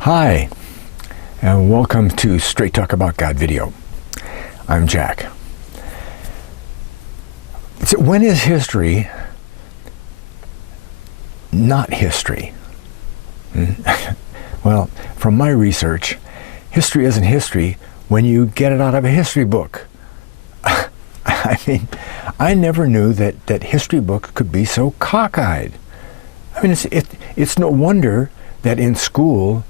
Hi, and welcome to Straight Talk About God video. I'm Jack. So when is history not history? Well, from my research, history isn't history when you get it out of a history book. I mean, I never knew that history books could be so cockeyed. I mean, it's no wonder that in school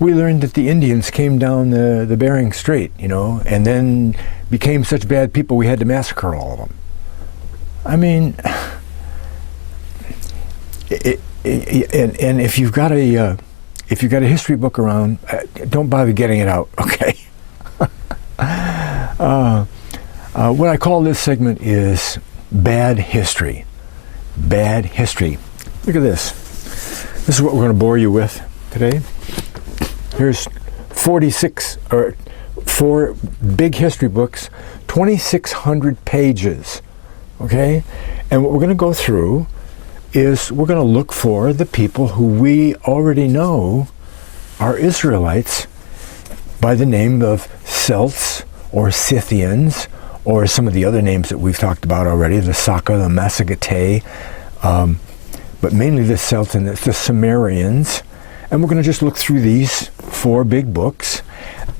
we learned that the Indians came down the Bering Strait, and then became such bad people we had to massacre all of them. I mean, and if you've got a history book around, don't bother getting it out, okay? What I call this segment is bad history. Bad history. Look at this. This is what we're going to bore you with today. Here's 4 big history books, 2,600 pages, okay? And what we're going to go through is we're going to look for the people who we already know are Israelites by the name of Celts or Scythians, or some of the other names that we've talked about already, the Saka, the massacred, but mainly the Celts and the Sumerians. And we're going to just look through these 4 big books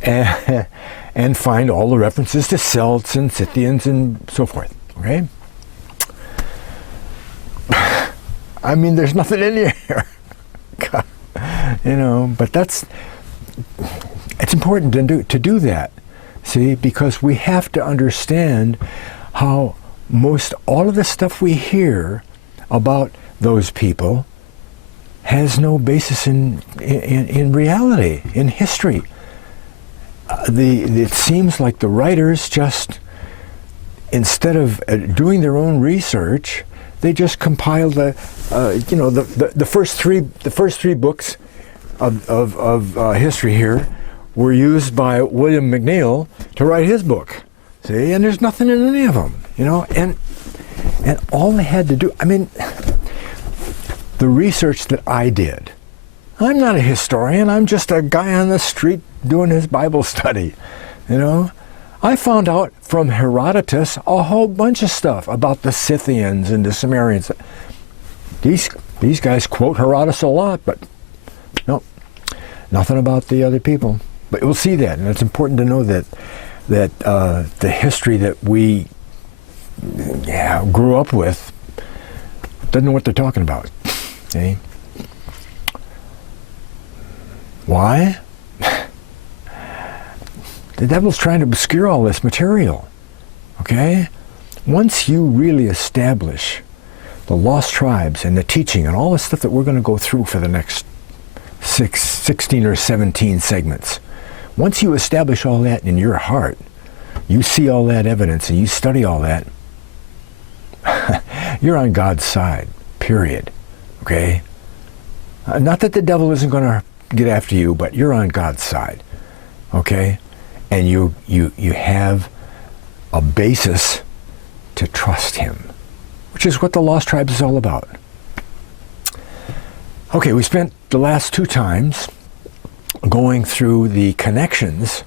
and find all the references to Celts and Scythians and so forth, okay? I mean, there's nothing in here, but it's important to do that, see, because we have to understand how most all of the stuff we hear about those people has no basis in reality, in history. It seems like the writers just, instead of doing their own research, they just compiled the first three books of history here were used by William McNeill to write his book. See, and there's nothing in any of them, and all they had to do, I mean, the research that I did, I'm not a historian, I'm just a guy on the street doing his Bible study, I found out from Herodotus a whole bunch of stuff about the Scythians and the Sumerians. These guys quote Herodotus a lot, but no, nothing about the other people. But we'll see that, and it's important to know that the history that we grew up with doesn't know what they're talking about. Okay? Why? The devil's trying to obscure all this material. Okay? Once you really establish the lost tribes and the teaching and all the stuff that we're going to go through for the next 16 or 17 segments, once you establish all that in your heart, you see all that evidence and you study all that, you're on God's side, period. Okay? Not that the devil isn't going to get after you, but you're on God's side. Okay? And you have a basis to trust him, which is what the Lost Tribes is all about. Okay, we spent the last 2 times going through the connections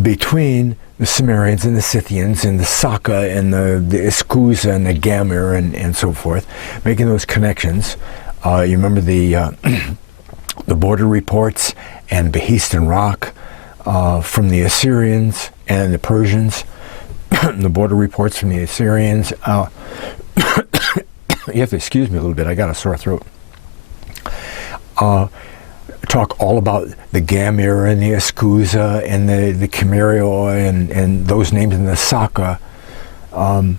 between the Sumerians and the Scythians and the Saka and the Iskuza and the Gamir and so forth, making those connections. You remember the border reports and Behistun Rock from the Assyrians and the Persians, the border reports from the Assyrians. You have to excuse me a little bit, I got a sore throat. Talk all about the Gamir and the Iskuza and the Kimmerio and those names in the Saka, and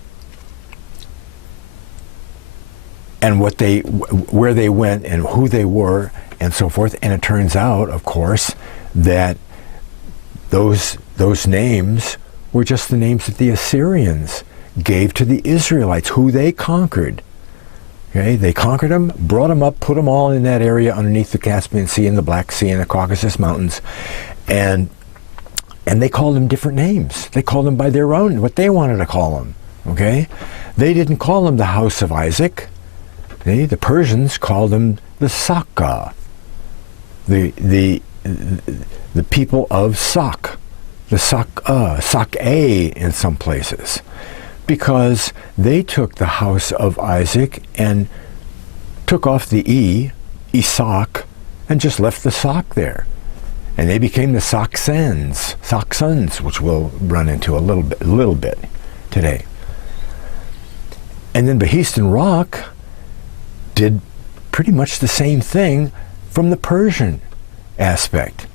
where they went and who they were and so forth. And it turns out, of course, that those names were just the names that the Assyrians gave to the Israelites, who they conquered. Okay, they conquered them, brought them up, put them all in that area underneath the Caspian Sea and the Black Sea and the Caucasus Mountains, and they called them different names. They called them by their own, what they wanted to call them. Okay, they didn't call them the House of Isaac. Okay? The Persians called them the Saka. the people of Sak, the Sak A in some places, because they took the house of Isaac and took off the E, Isak, and just left the Sak there. And they became the Saxons, which we'll run into a little bit today. And then Behistan Rock did pretty much the same thing from the Persian aspect.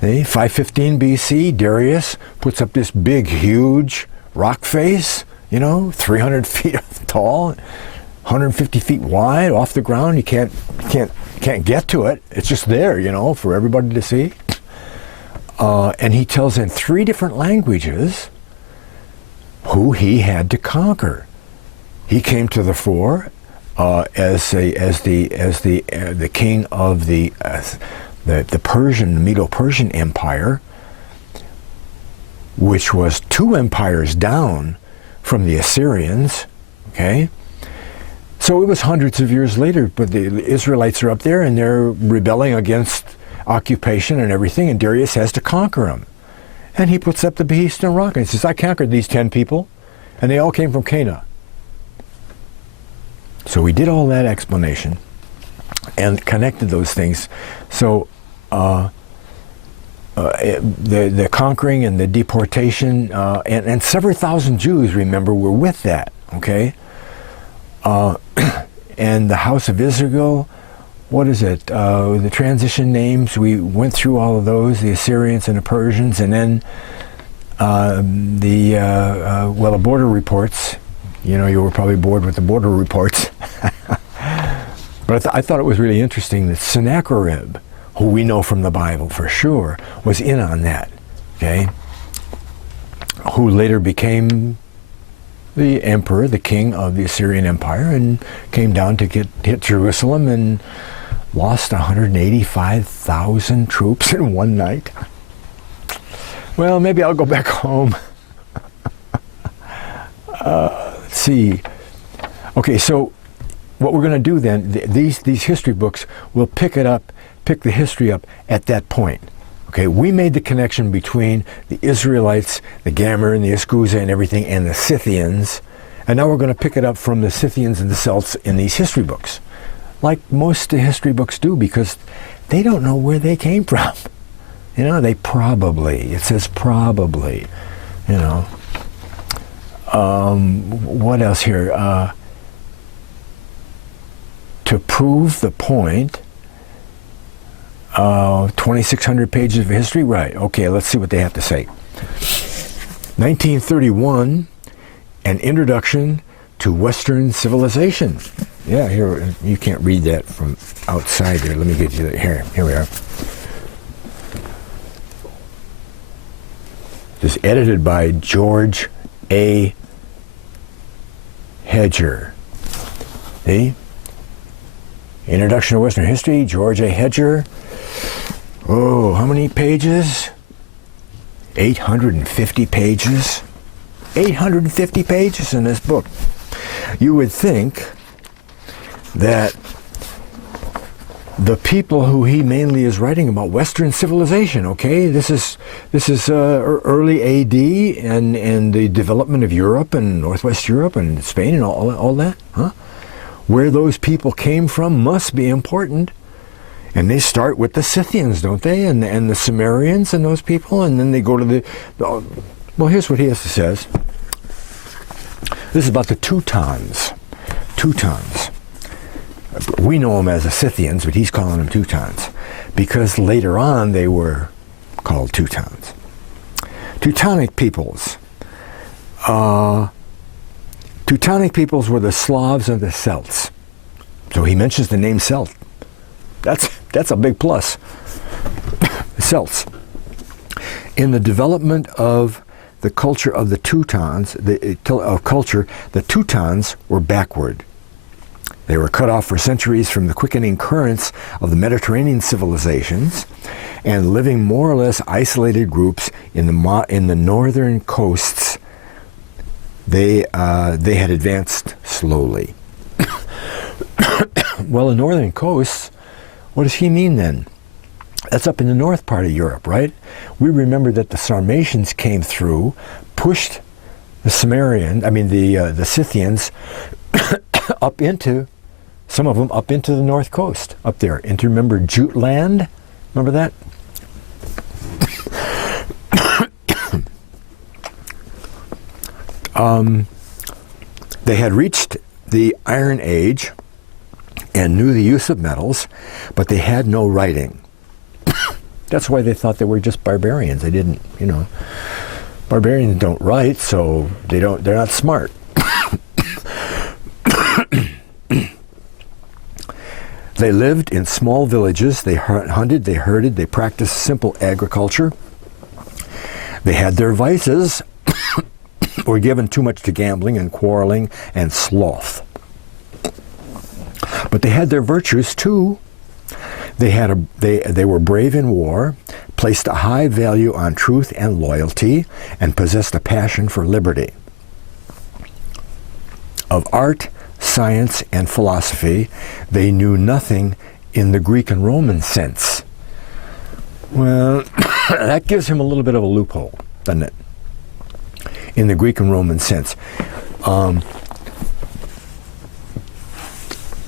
515 BC, Darius puts up this big, huge rock face, 300 feet tall, 150 feet wide, off the ground. You can't get to it. It's just there, for everybody to see. And he tells in 3 different languages who he had to conquer. He came to the fore as the king of the Persian, the Medo-Persian Empire, which was 2 empires down from the Assyrians. Okay, so it was hundreds of years later, but the Israelites are up there and they're rebelling against occupation and everything, and Darius has to conquer them. And he puts up the Behistan Rock and he says, I conquered these 10 people, and they all came from Canaan. So we did all that explanation and connected those things. So the conquering and the deportation, and several thousand Jews, remember, were with that, okay? And the house of Israel, what is it? The transition names, we went through all of those, the Assyrians and the Persians, and then the border reports. You were probably bored with the border reports. But I thought it was really interesting that Sennacherib, who we know from the Bible for sure, was in on that, okay? Who later became the emperor, the king of the Assyrian Empire, and came down to hit Jerusalem and lost 185,000 troops in one night. Well, maybe I'll go back home. Let's see. Okay, so what we're going to do then, these history books will pick the history up at that point. Okay, we made the connection between the Israelites, the Gamer and the Eskuza and everything, and the Scythians, and now we're going to pick it up from the Scythians and the Celts in these history books, like most of the history books do, because they don't know where they came from. They probably, it says probably, what else here? To prove the point, 2,600 pages of history, right? Okay, let's see what they have to say. 1931, an introduction to Western civilization. Yeah, here, you can't read that from outside there. Let me get you that. Here we are. This is edited by George A. Hedger. See? Introduction to Western History, George A. Hedger. Oh, how many pages? 850 pages. 850 pages in this book. You would think that the people who he mainly is writing about, Western civilization, okay? This is early AD and the development of Europe and Northwest Europe and Spain and all that, huh? Where those people came from must be important. And they start with the Scythians, don't they? And the Sumerians and those people, and then they go to well, here's what he says. This is about the Teutons. Teutons. We know them as the Scythians, but he's calling them Teutons, because later on they were called Teutons. Teutonic peoples. Teutonic peoples were the Slavs and the Celts. So he mentions the name Celt. That's a big plus. Celts. In the development of the culture of the Teutons, the Teutons were backward. They were cut off for centuries from the quickening currents of the Mediterranean civilizations, and living more or less isolated groups in the northern coasts. They had advanced slowly. Well, the northern coasts, what does he mean then? That's up in the north part of Europe, right? We remember that the Sarmatians came through, pushed the the Scythians up into, some of them up into the north coast, up there. And do you remember Jutland? Remember that? They had reached the Iron Age and knew the use of metals, but they had no writing. That's why they thought they were just barbarians. They didn't, barbarians don't write, so they're not smart. They lived in small villages. They hunted, they herded, they practiced simple agriculture. They had their vices, were given too much to gambling and quarreling and sloth. But they had their virtues too. They were brave in war, placed a high value on truth and loyalty, and possessed a passion for liberty. Of art, science, and philosophy, they knew nothing in the Greek and Roman sense. Well, that gives him a little bit of a loophole, doesn't it? In the Greek and Roman sense.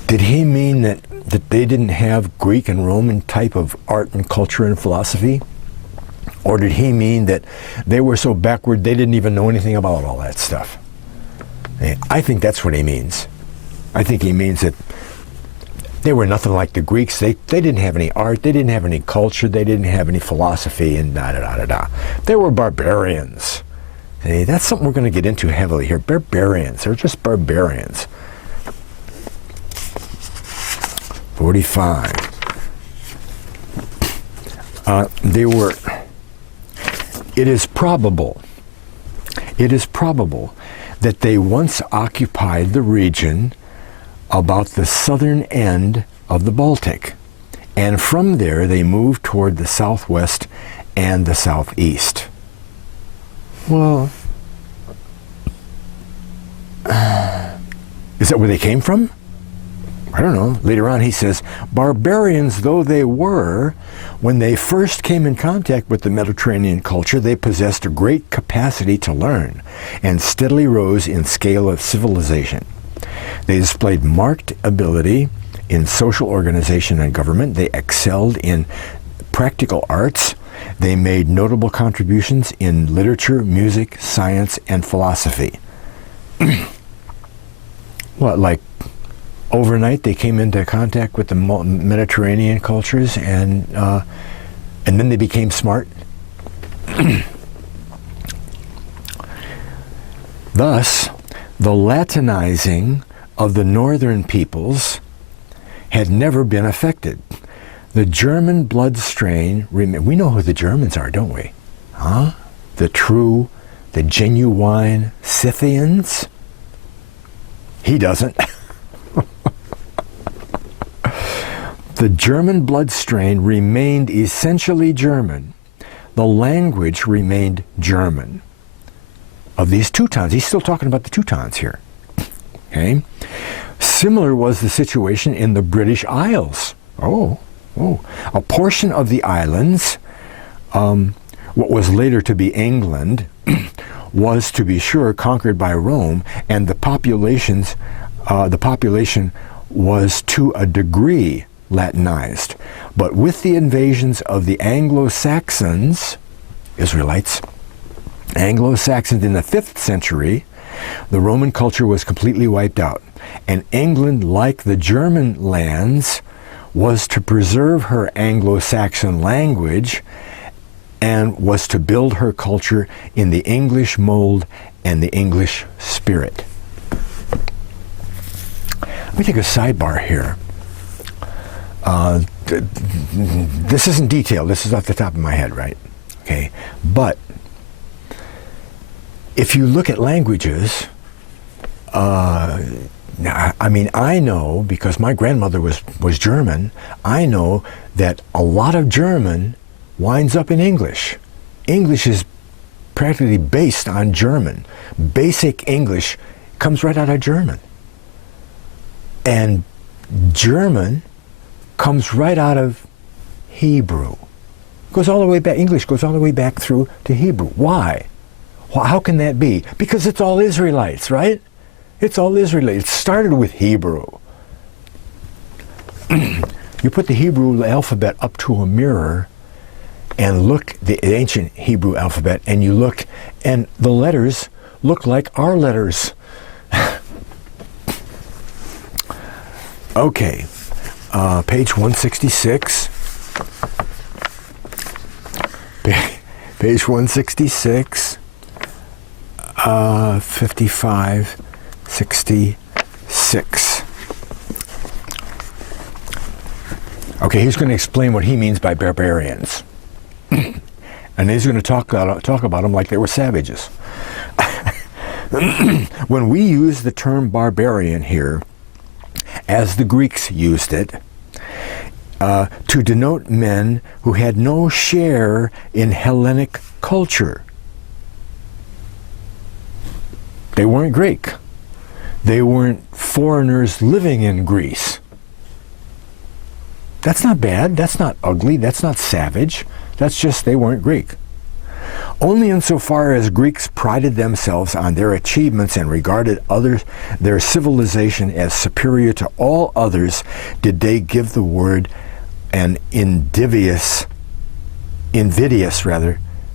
Did he mean that they didn't have Greek and Roman type of art and culture and philosophy? Or did he mean that they were so backward they didn't even know anything about all that stuff? I think that's what he means. I think he means that they were nothing like the Greeks. They didn't have any art, they didn't have any culture, they didn't have any philosophy, and da-da-da-da-da. They were barbarians. That's something we're going to get into heavily here. Barbarians. They're just barbarians. 45. It is probable that they once occupied the region about the southern end of the Baltic, and from there they moved toward the southwest and the southeast. Well, is that where they came from? I don't know. Later on he says, barbarians though they were, when they first came in contact with the Mediterranean culture, they possessed a great capacity to learn and steadily rose in scale of civilization. They displayed marked ability in social organization and government. They excelled in practical arts. They made notable contributions in literature, music, science, and philosophy. What, like overnight they came into contact with the Mediterranean cultures and then they became smart? Thus, the Latinizing of the northern peoples had never been affected. The German blood strain, we know who the Germans are, don't we? Huh? The genuine Scythians? He doesn't. The German blood strain remained essentially German. The language remained German. Of these Teutons, he's still talking about the Teutons here. Okay? Similar was the situation in the British Isles. A portion of the islands, what was later to be England, was to be sure conquered by Rome, and the population was to a degree Latinized. But with the invasions of the Anglo-Saxons, Israelites, Anglo-Saxons in the 5th century, the Roman culture was completely wiped out. And England, like the German lands, was to preserve her Anglo-Saxon language and was to build her culture in the English mold and the English spirit. Let me take a sidebar here. This isn't detailed. This is off the top of my head, right? Okay. But if you look at languages, now, I mean, I know, because my grandmother was German, I know that a lot of German winds up in English. English is practically based on German. Basic English comes right out of German. And German comes right out of Hebrew. Goes all the way back. English goes all the way back through to Hebrew. Why? Well, how can that be? Because it's all Israelites, right? It's all Israelites. It started with Hebrew. You put the Hebrew alphabet up to a mirror and look, the ancient Hebrew alphabet, and you look, and the letters look like our letters. Okay, page 166. Page 166, 55, 66. Okay, he's going to explain what he means by barbarians. And he's going to talk about them like they were savages. When we use the term barbarian here, as the Greeks used it, to denote men who had no share in Hellenic culture. They weren't Greek. They weren't foreigners living in Greece. That's not bad. That's not ugly. That's not savage. That's just they weren't Greek. Only insofar as Greeks prided themselves on their achievements and regarded their civilization as superior to all others did they give the word an invidious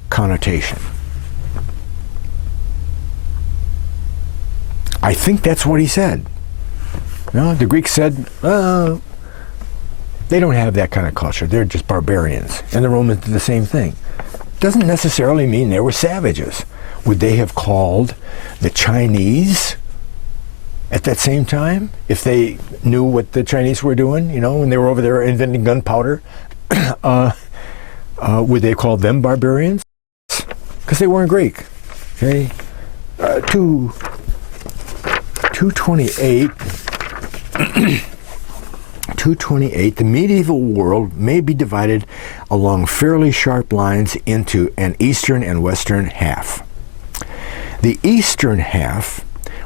connotation. I think that's what he said. No, the Greeks said, they don't have that kind of culture. They're just barbarians. And the Romans did the same thing. Doesn't necessarily mean they were savages. Would they have called the Chinese at that same time if they knew what the Chinese were doing, you know, when they were over there inventing gunpowder? Would they call them barbarians? Because they weren't Greek. Okay? 228. 228, the medieval world may be divided along fairly sharp lines into an eastern and western half. The eastern half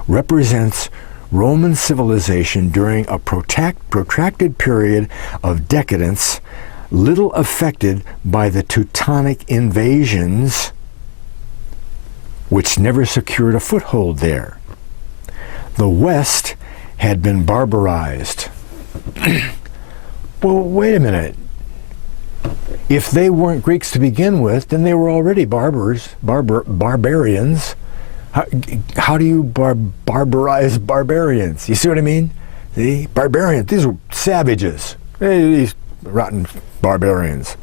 represents Roman civilization during a protracted period of decadence, little affected by the Teutonic invasions, which never secured a foothold there. The West had been barbarized. Well, wait a minute. If they weren't Greeks to begin with, then they were already barbarians. How do you barbarize barbarians? You see what I mean? The barbarians, these were savages. These rotten barbarians.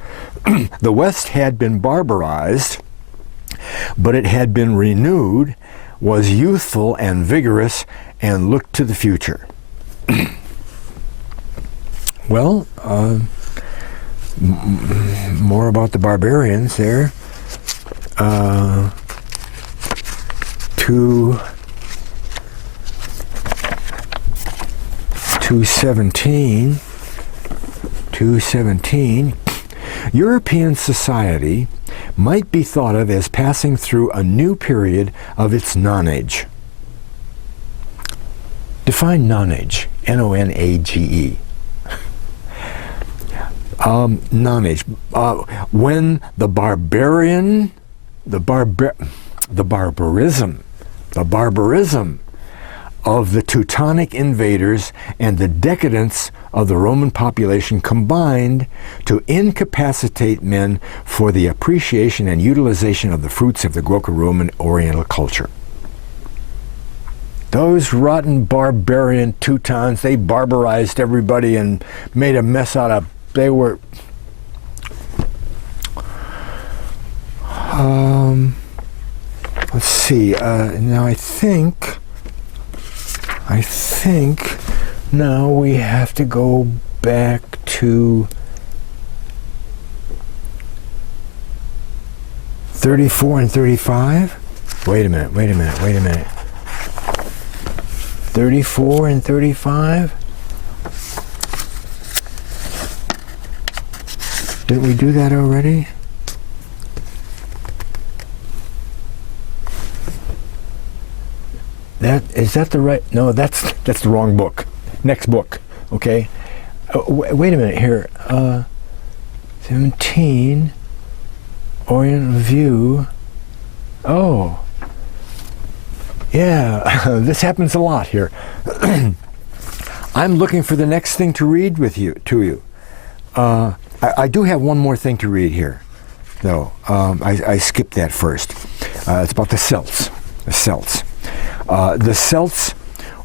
The West had been barbarized, but it had been renewed, was youthful and vigorous, and looked to the future. Well, more about the barbarians there. 217. European society might be thought of as passing through a new period of its nonage. Define nonage. Nonage. Nonage. When the barbarism of the Teutonic invaders and the decadence of the Roman population combined to incapacitate men for the appreciation and utilization of the fruits of the Greco-Roman Oriental culture. Those rotten barbarian Teutons, they barbarized everybody and made a mess out of, they were, let's see, now I think now we have to go back to 34 and 35. Wait a minute. 34 and 35. Didn't we do that already? Is that the right? No, that's the wrong book. Next book, okay? Wait a minute here. 17. Orient view. Oh. Yeah, this happens a lot here. I'm looking for the next thing to read to you. I do have one more thing to read here, though. I skipped that first. It's about the Celts. The Celts. The Celts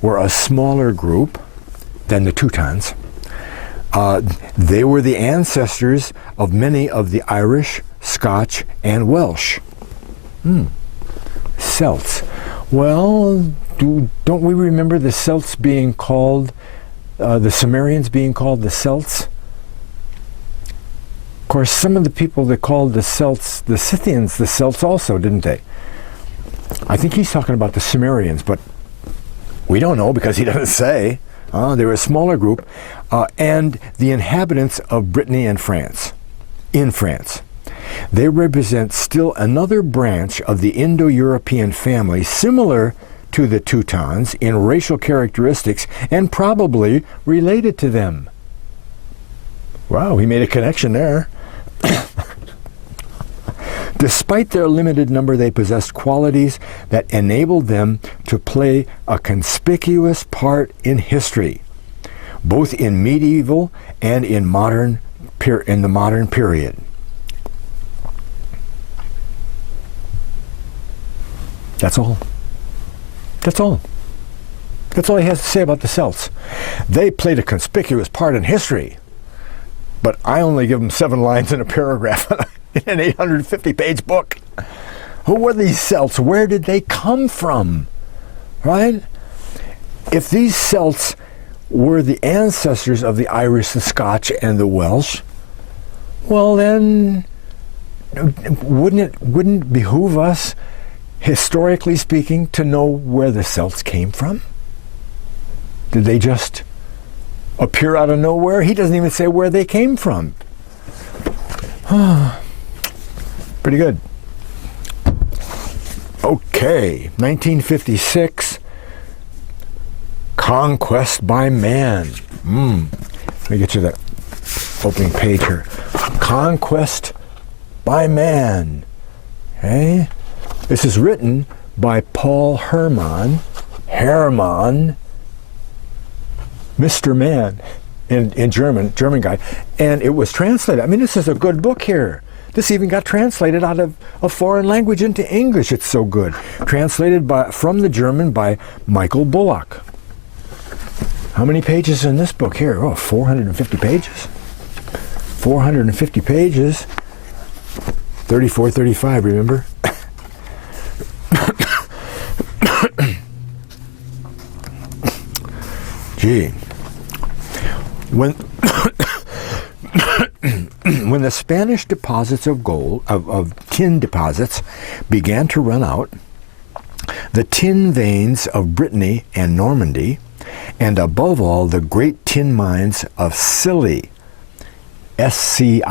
were a smaller group than the Teutons. They were the ancestors of many of the Irish, Scotch, and Welsh. Celts. Well, don't we remember the Celts being called, the Sumerians being called the Celts? Of course, some of the people that called the Celts, the Scythians, the Celts also, didn't they? I think he's talking about the Sumerians, but we don't know because he doesn't say. They were a smaller group, and the inhabitants of Brittany and France, in France. They represent still another branch of the Indo-European family similar to the Teutons in racial characteristics and probably related to them. Wow, he made a connection there. Despite their limited number, they possessed qualities that enabled them to play a conspicuous part in history, both in medieval and in the modern period. That's all. That's all. That's all he has to say about the Celts. They played a conspicuous part in history, but I only give them 7 lines in a paragraph in an 850-page book. Who were these Celts? Where did they come from? Right? If these Celts were the ancestors of the Irish, the Scotch, and the Welsh, well then, wouldn't it behoove us, historically speaking, to know where the Celts came from? Did they just appear out of nowhere? He doesn't even say where they came from. Pretty good. Okay, 1956, Conquest by Man. Let me get you that opening page here. Conquest by Man. Okay? This is written by Paul Hermann, Mr. Man, in German guy, and it was translated. I mean, this is a good book here. This even got translated out of a foreign language into English. It's so good. Translated from the German by Michael Bullock. How many pages in this book here? Oh, 450 pages. 450 pages. 34, 35, remember? Gee. When when the Spanish deposits of gold, of tin deposits, began to run out, the tin veins of Brittany and Normandy, and above all the great tin mines of Scilly, Scilly,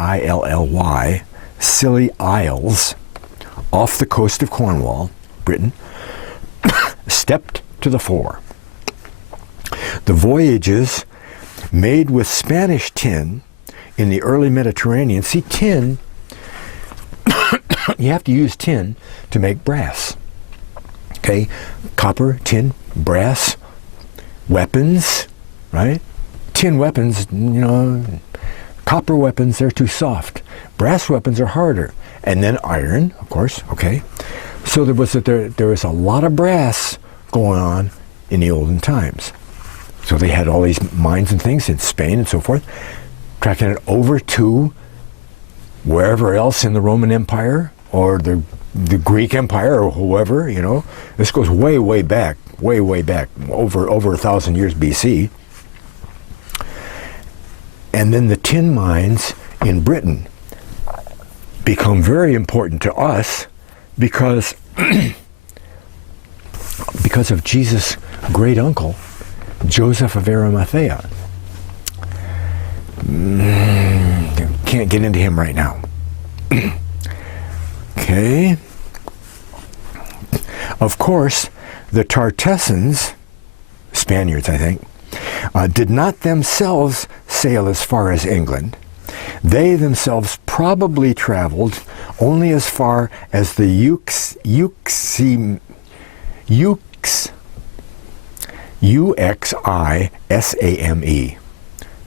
Scilly Isles, off the coast of Cornwall, Britain, stepped to the fore. The voyages made with Spanish tin in the early Mediterranean. See, tin, you have to use tin to make brass. Okay? Copper, tin, brass, weapons, right? Tin weapons, copper weapons, they're too soft. Brass weapons are harder. And then iron, of course, okay? So there was a lot of brass going on in the olden times. So they had all these mines and things in Spain and so forth, tracking it over to wherever else in the Roman Empire or the Greek Empire or whoever, This goes way, way back, over 1,000 years BC. And then the tin mines in Britain become very important to us because of Jesus' great uncle, Joseph of Arimathea. Can't get into him right now. Okay. Of course, the Tartessans, Spaniards, I think, did not themselves sail as far as England. They themselves probably traveled only as far as the Uxisame,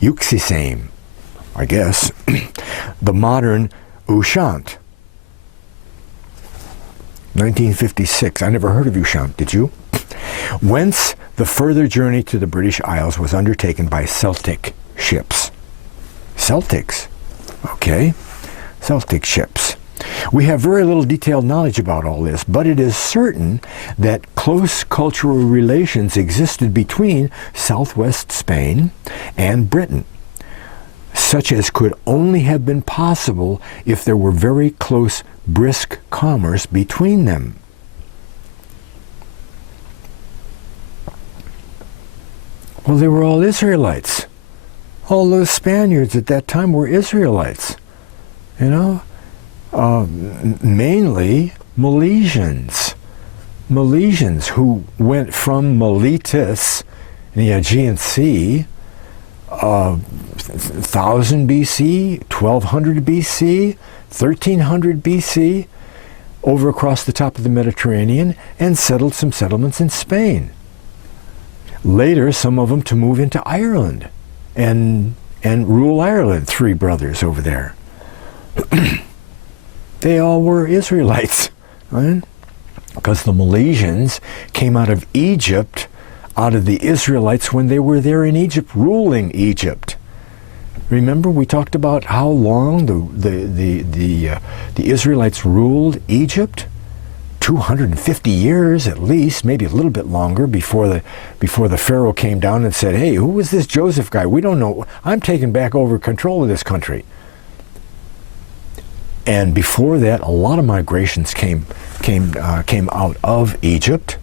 Uxisame, I guess, the modern Ushant. 1956. I never heard of Ushant, did you? Whence the further journey to the British Isles was undertaken by Celtic ships. Celtics? Okay. Celtic ships. We have very little detailed knowledge about all this, but it is certain that close cultural relations existed between southwest Spain and Britain, such as could only have been possible if there were very close, brisk commerce between them. Well, they were all Israelites. All those Spaniards at that time were Israelites. You know? Mainly Milesians. Milesians who went from Miletus in the Aegean Sea, 1000 BC, 1200 BC, 1300 BC, over across the top of the Mediterranean and settled some settlements in Spain. Later, some of them to move into Ireland and rule Ireland, 3 brothers over there. They all were Israelites, right? Because the Milesians came out of Egypt, out of the Israelites when they were there in Egypt, ruling Egypt. Remember, we talked about how long the Israelites ruled Egypt? 250 years at least, maybe a little bit longer, before the Pharaoh came down and said, "Hey, who was this Joseph guy? We don't know. I'm taking back over control of this country." And before that, a lot of migrations came out of Egypt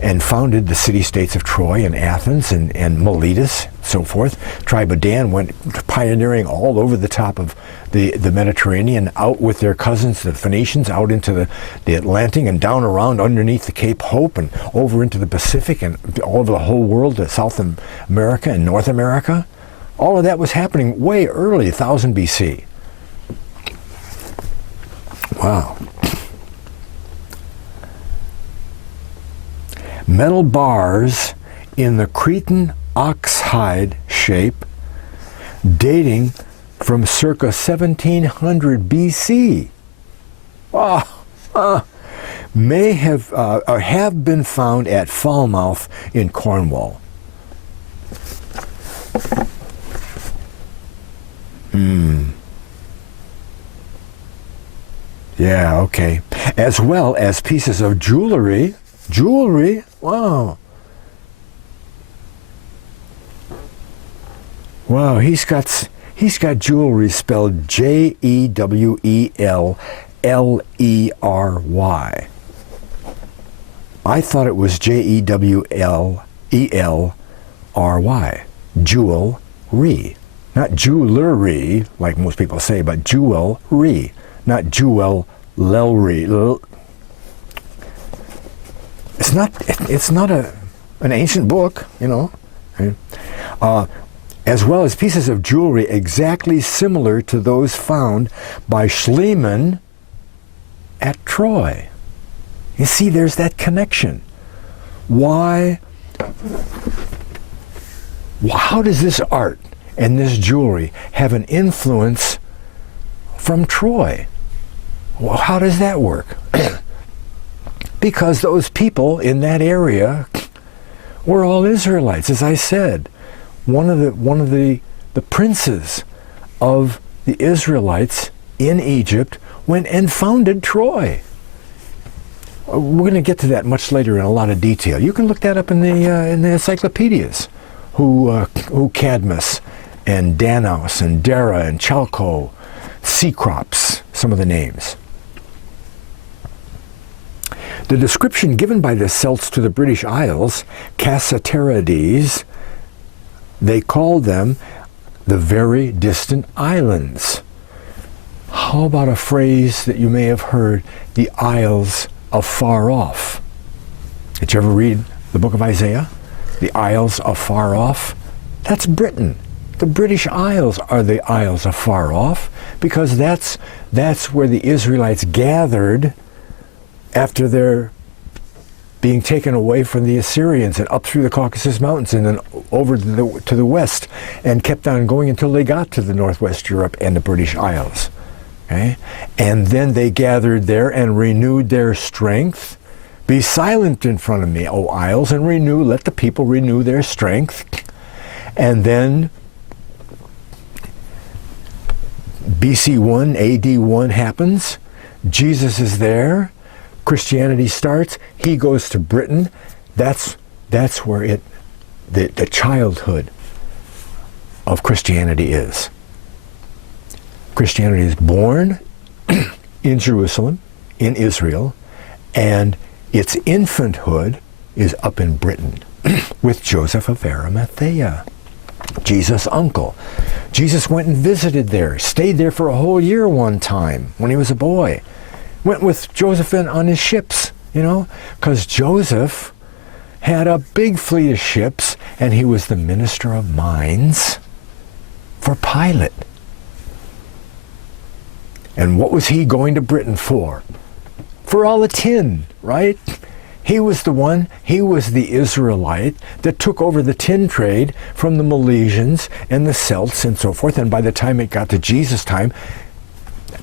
and founded the city-states of Troy and Athens and Miletus, so forth. Tribe of Dan went pioneering all over the top of the Mediterranean, out with their cousins, the Phoenicians, out into the Atlantic and down around underneath the Cape Hope and over into the Pacific and all over the whole world to South America and North America. All of that was happening way early, 1000 BC. Wow. Metal bars in the Cretan oxhide shape dating from circa 1700 BC may have been found at Falmouth in Cornwall. Yeah, okay. As well as pieces of jewelry. Jewelry? Wow. Wow, he's got jewelry spelled Jewellery. I thought it was Jewellery. Jewelry. Not jewelry, like most people say, but jewelry. Not jewelry. It's not an ancient book, you know. As well as pieces of jewelry exactly similar to those found by Schliemann at Troy. You see, there's that connection. Why? How does this art and this jewelry have an influence from Troy? Well, how does that work? Because those people in that area were all Israelites, as I said. One of the princes of the Israelites in Egypt went and founded Troy. We're going to get to that much later in a lot of detail. You can look that up in the encyclopedias. Who Cadmus and Danaus and Dara and Chalco, Cecrops, some of the names. The description given by the Celts to the British Isles, Cassiterides, they called them the very distant islands. How about a phrase that you may have heard, the Isles afar off? Did you ever read the book of Isaiah? The Isles afar off? That's Britain. The British Isles are the Isles afar off, because that's where the Israelites gathered after their being taken away from the Assyrians and up through the Caucasus Mountains and then over to the west, and kept on going until they got to the Northwest Europe and the British Isles. Okay? And then they gathered there and renewed their strength. Be silent in front of me, O isles, and let the people renew their strength. And then BC 1, AD 1 happens. Jesus is there. Christianity starts. He goes to Britain. That's where the childhood of Christianity is. Christianity is born in Jerusalem, in Israel, and its infanthood is up in Britain with Joseph of Arimathea, Jesus' uncle. Jesus went and visited there, stayed there for a whole year one time when he was a boy. Went with Joseph on his ships, because Joseph had a big fleet of ships, and he was the minister of mines for Pilate. And what was he going to Britain for? For all the tin, right? He was the Israelite that took over the tin trade from the Milesians and the Celts and so forth, and by the time it got to Jesus' time,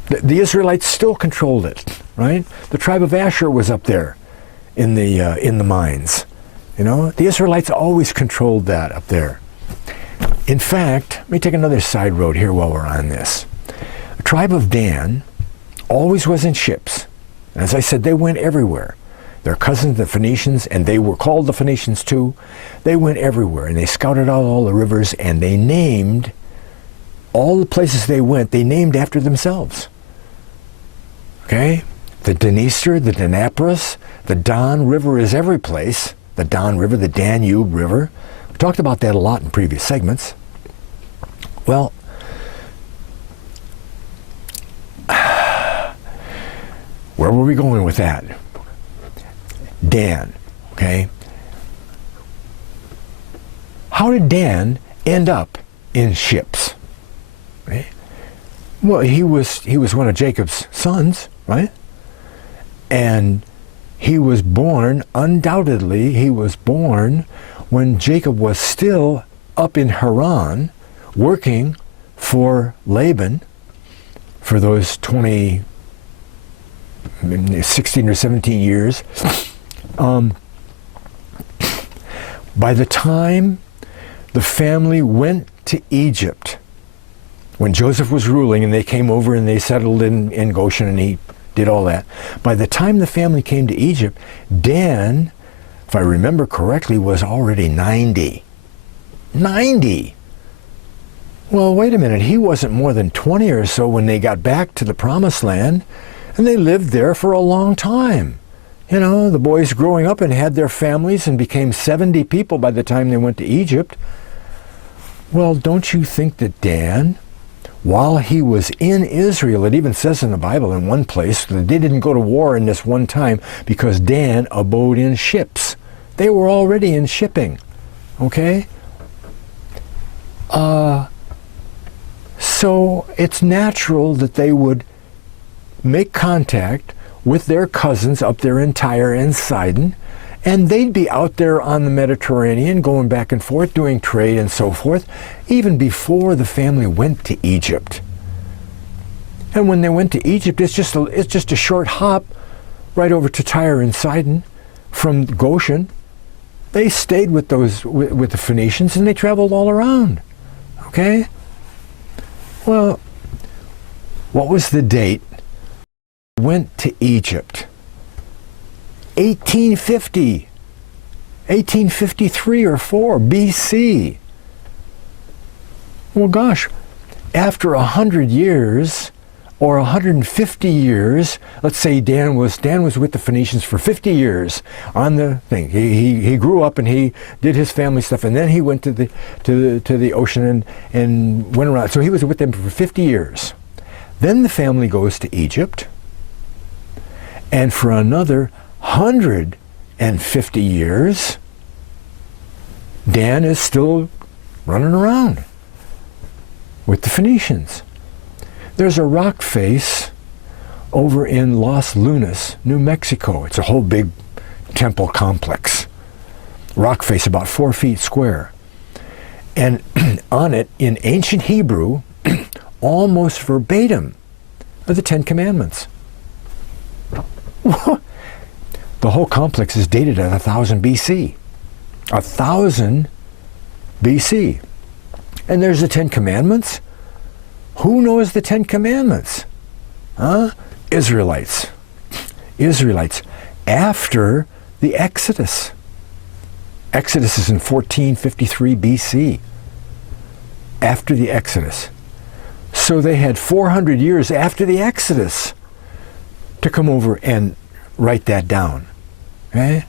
the Israelites still controlled it, right? The tribe of Asher was up there in the mines. The Israelites always controlled that up there. In fact, let me take another side road here while we're on this. The tribe of Dan always was in ships. As I said, they went everywhere. Their cousins, the Phoenicians, and they were called the Phoenicians too, they went everywhere, and they scouted out all the rivers, and they named all the places they went, they named after themselves. Okay? The Dniester, the Dnepr, the Don River is every place. The Don River, the Danube River. We talked about that a lot in previous segments. Well, where were we going with that? Dan, okay? How did Dan end up in ships? Right? Well, he was one of Jacob's sons, right? And he was born, undoubtedly, he was born when Jacob was still up in Haran, working for Laban for those 16 or 17 years. By the time the family went to Egypt, when Joseph was ruling and they came over and they settled in Goshen and he did all that, by the time the family came to Egypt, Dan, if I remember correctly, was already 90. 90! Well, wait a minute, he wasn't more than 20 or so when they got back to the Promised Land, and they lived there for a long time. The boys growing up and had their families and became 70 people by the time they went to Egypt. Well, don't you think that Dan, while he was in Israel, it even says in the Bible in one place that they didn't go to war in this one time because Dan abode in ships. They were already in shipping, okay? So it's natural that they would make contact with their cousins up there in Tyre and Sidon, and they'd be out there on the Mediterranean going back and forth doing trade and so forth even before the family went to Egypt. And when they went to Egypt, it's just a short hop right over to Tyre and Sidon from Goshen. They stayed with the Phoenicians, and they traveled all around. Okay? Well, what was the date? Went to Egypt. 1853 or 4 BC. Well, gosh, after 100 years or 150 years, let's say Dan was with the Phoenicians for 50 years on the thing. He grew up and he did his family stuff, and then he went to the ocean and went around. So he was with them for 50 years. Then the family goes to Egypt, and for another 150 years, Dan is still running around. with the Phoenicians. There's a rock face over in Los Lunas, New Mexico. It's a whole big temple complex. Rock face about 4 feet square. And on it, in ancient Hebrew, almost verbatim, are the 10 Commandments. The whole complex is dated at 1000 BC. 1000 BC. And there's the 10 Commandments. Who knows the 10 Commandments? Huh? Israelites. Israelites. After the Exodus. Exodus is in 1453 BC. After the Exodus. So they had 400 years after the Exodus to come over and write that down. Okay?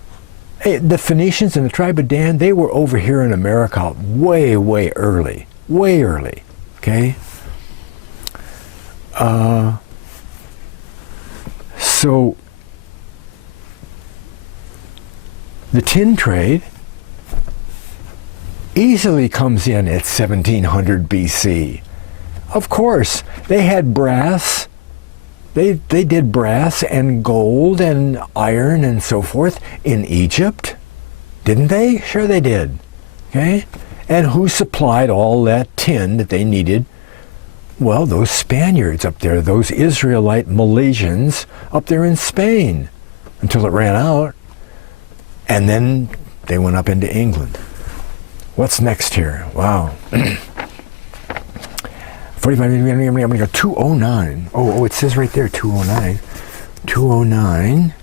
Hey, the Phoenicians and the tribe of Dan, they were over here in America way, way early. Way early. Okay? So the tin trade easily comes in at 1700 BC. Of course, they had brass. They did brass and gold and iron and so forth in Egypt, didn't they? Sure they did. Okay? And who supplied all that tin that they needed? Well, those Spaniards up there, those Israelite Malaysians up there in Spain, until it ran out. And then they went up into England. What's next here? Wow. 45, I'm going to go 209. Oh, it says right there, 209. 209.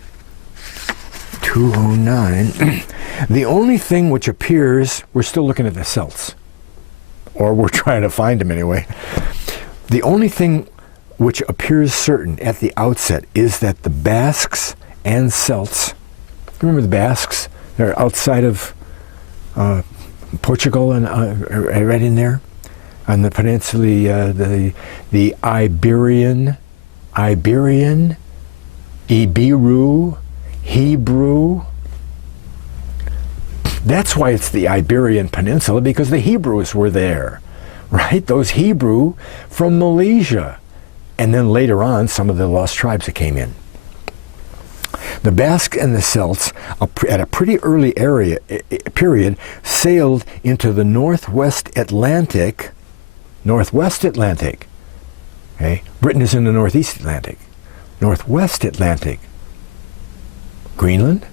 209. The only thing which appears, we're still looking at the Celts. Or we're trying to find them anyway. The only thing which appears certain at the outset is that the Basques and Celts, remember the Basques? They're outside of Portugal and right in there on the peninsula, the Iberian, Ibiru, Hebrew. That's why it's the Iberian Peninsula, because the Hebrews were there, right? Those Hebrew from Malaysia. And then later on, some of the lost tribes that came in. The Basques and the Celts, at a pretty early period, sailed into the Northwest Atlantic. Okay? Britain is in the Northeast Atlantic. Northwest Atlantic. Greenland?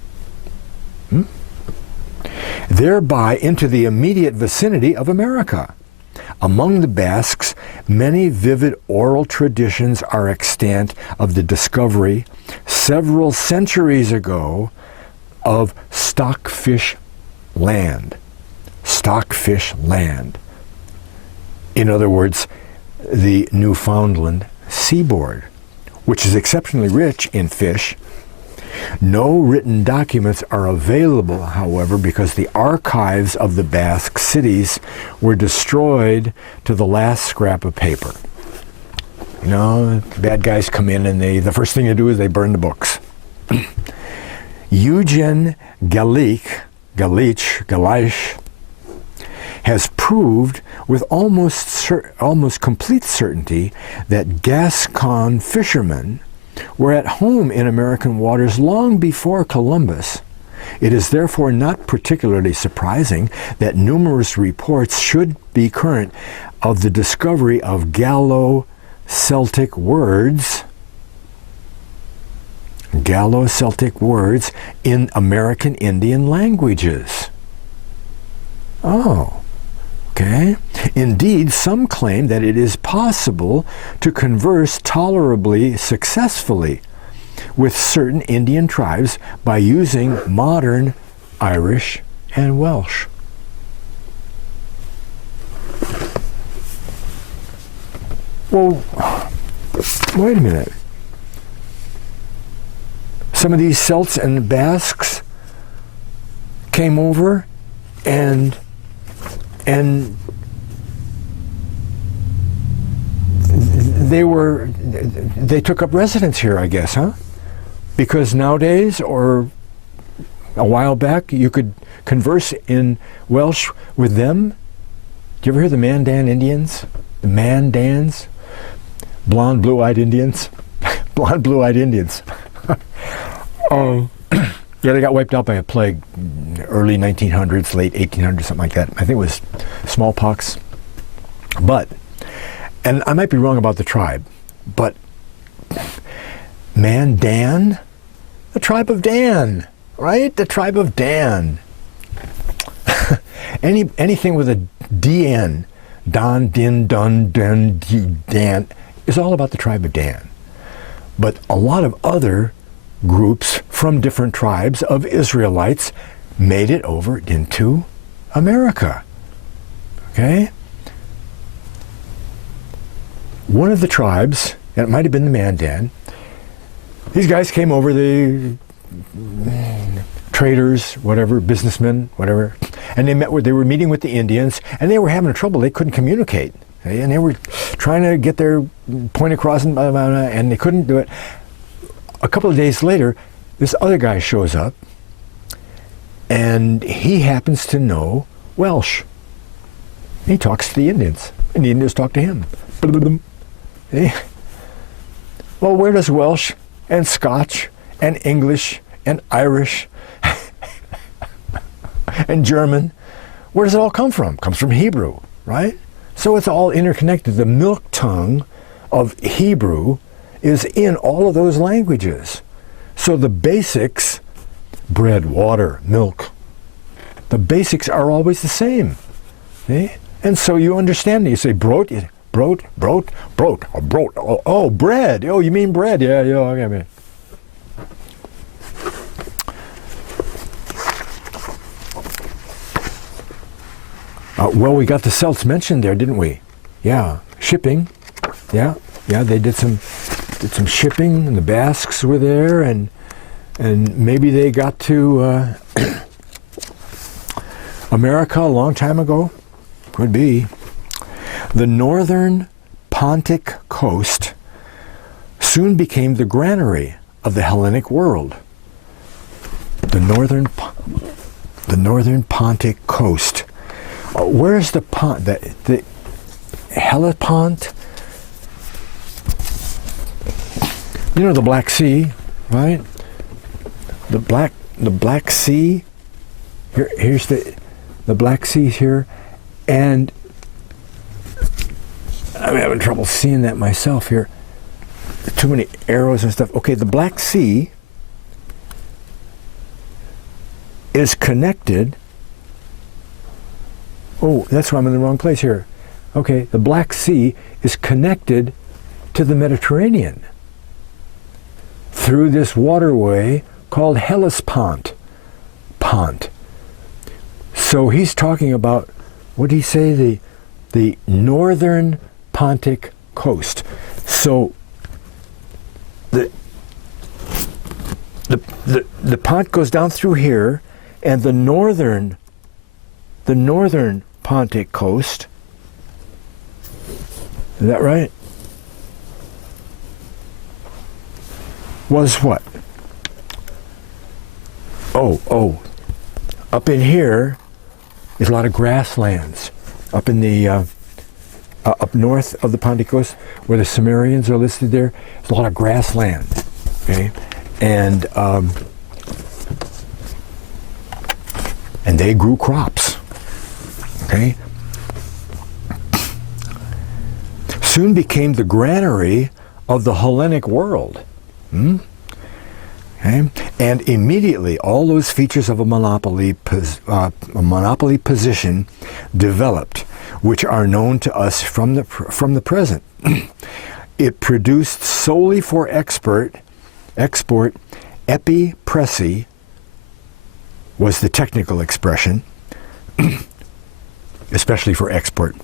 Thereby into the immediate vicinity of America. Among the Basques, many vivid oral traditions are extant of the discovery several centuries ago of stockfish land. Stockfish land. In other words, the Newfoundland seaboard, which is exceptionally rich in fish. No written documents are available, however, because the archives of the Basque cities were destroyed to the last scrap of paper. You know, bad guys come in and the first thing they do is they burn the books. Eugen Galich has proved with almost complete certainty that Gascon fishermen were at home in American waters long before Columbus. It is therefore not particularly surprising that numerous reports should be current of the discovery of Gallo-Celtic words in American Indian languages. Oh. Okay. Indeed, some claim that it is possible to converse tolerably successfully with certain Indian tribes by using modern Irish and Welsh. Well, wait a minute. Some of these Celts and Basques came over and they took up residence here, I guess, huh? Because nowadays, or a while back, you could converse in Welsh with them. Do you ever hear the Mandan Indians? The Mandans, blonde, blue-eyed Indians. Blonde, blue-eyed Indians. Yeah, they got wiped out by a plague, early 1900s, late 1800s, something like that. I think it was smallpox. But, and I might be wrong about the tribe, but Mandan, the tribe of Dan, right? The tribe of Dan. Anything with a DN, Don, Din, Dun, Dun, Dan, is all about the tribe of Dan. But a lot of other groups from different tribes of Israelites made it over into America. Okay? One of the tribes, and it might have been the Mandan, these guys came over, the traders, whatever, businessmen, whatever, and they were meeting with the Indians, and they were having trouble. They couldn't communicate. Okay? And they were trying to get their point across, and they couldn't do it. A couple of days later, this other guy shows up, and he happens to know Welsh. He talks to the Indians, and the Indians talk to him. Well, where does Welsh and Scotch and English and Irish and German, where does it all come from? It comes from Hebrew, right? So it's all interconnected. The milk tongue of Hebrew is in all of those languages. So the basics, bread, water, milk, the basics are always the same. See? And so you understand it. You say brot, brot, oh, bread. Oh, you mean bread? Yeah, okay. Well, we got the Celts mentioned there, didn't we? Yeah, shipping. Yeah, they did some shipping, and the Basques were there, and maybe they got to America a long time ago. Could be. The northern Pontic coast soon became the granary of the Hellenic world. The northern Pontic coast. Where's the Pont? The Hellespont? You know the Black Sea, right? The Black Sea. Here's the Black Sea here, and I'm having trouble seeing that myself here. Too many arrows and stuff. Okay, the Black Sea is connected. Oh, that's why I'm in the wrong place here. Okay, the Black Sea is connected to the Mediterranean through this waterway called Hellespont. So he's talking about, what did he say, the northern Pontic coast. So the Pont goes down through here, and the northern Pontic coast, is that right? Was what? Oh, up in here is a lot of grasslands. Up in the up north of the Pontic coast, where the Sumerians are listed there, there's a lot of grassland. Okay, and they grew crops. Okay, soon became the granary of the Hellenic world. Okay? And immediately all those features of a monopoly position developed, which are known to us from the present. It produced solely for export, epipressy was the technical expression, especially for export,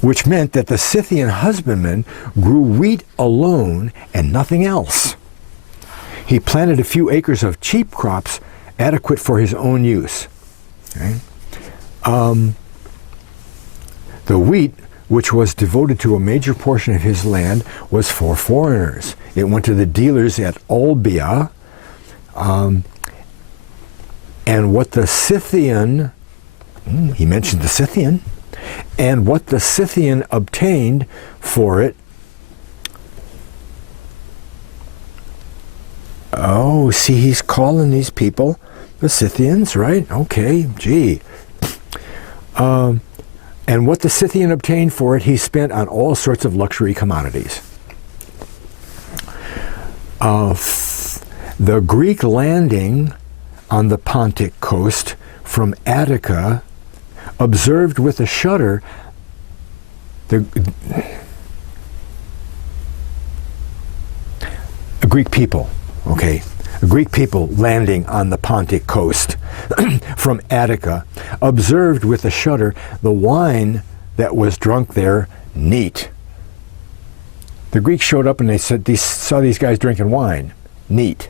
which meant that the Scythian husbandman grew wheat alone and nothing else. He planted a few acres of cheap crops adequate for his own use. Okay? The wheat, which was devoted to a major portion of his land, was for foreigners. It went to the dealers at Olbia, and what the Scythian, he mentioned the Scythian, and what the Scythian obtained for it. Oh, see, he's calling these people the Scythians, right? Okay, gee. And what the Scythian obtained for it, he spent on all sorts of luxury commodities. The Greek landing on the Pontic coast from Attica observed with a shudder the Greek people, okay, Greek people landing on the Pontic coast from Attica observed with a shudder the wine that was drunk there neat. The Greeks showed up and they said they saw these guys drinking wine. Neat.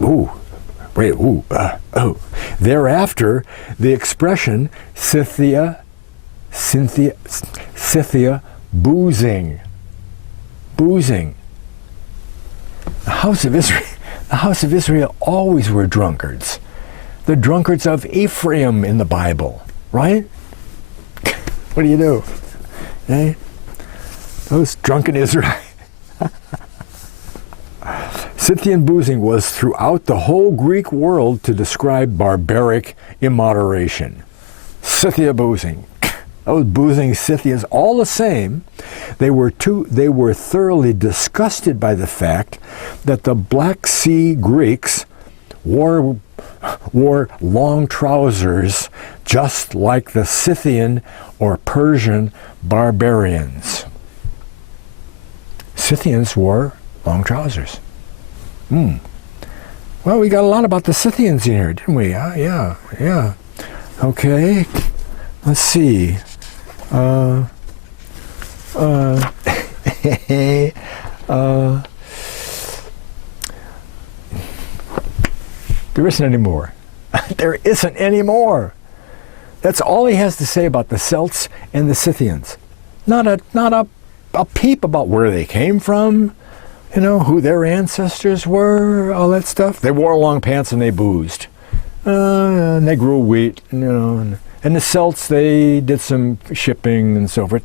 Ooh. Wait, ooh. Oh. Thereafter, the expression Scythia, boozing. Boozing. The house of Israel always were drunkards. The drunkards of Ephraim in the Bible, right? What do you do? Eh? Those drunken Israel. Scythian boozing was throughout the whole Greek world to describe barbaric immoderation. Scythia boozing. Those boozing Scythians, all the same, they were thoroughly disgusted by the fact that the Black Sea Greeks wore long trousers just like the Scythian or Persian barbarians. Scythians wore long trousers. Well, we got a lot about the Scythians in here, didn't we? Yeah. Okay. Let's see. There isn't any more. There isn't any more. That's all he has to say about the Celts and the Scythians. Not a peep about where they came from, who their ancestors were, all that stuff. They wore long pants and they boozed. And they grew wheat, and the Celts, they did some shipping and so forth.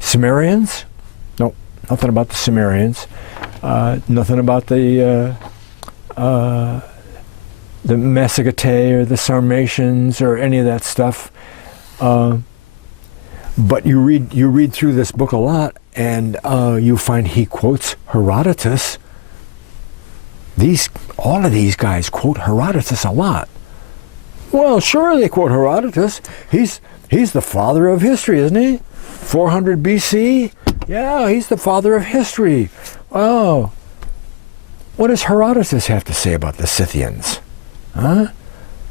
Sumerians? No, nothing about the Sumerians. Nothing about the massacred or the Sarmatians or any of that stuff. But you read through this book a lot, and you find he quotes Herodotus. All of these guys quote Herodotus a lot. Well, sure, they quote Herodotus. He's the father of history, isn't he? 400 BC? Yeah, he's the father of history. Oh. What does Herodotus have to say about the Scythians? Huh?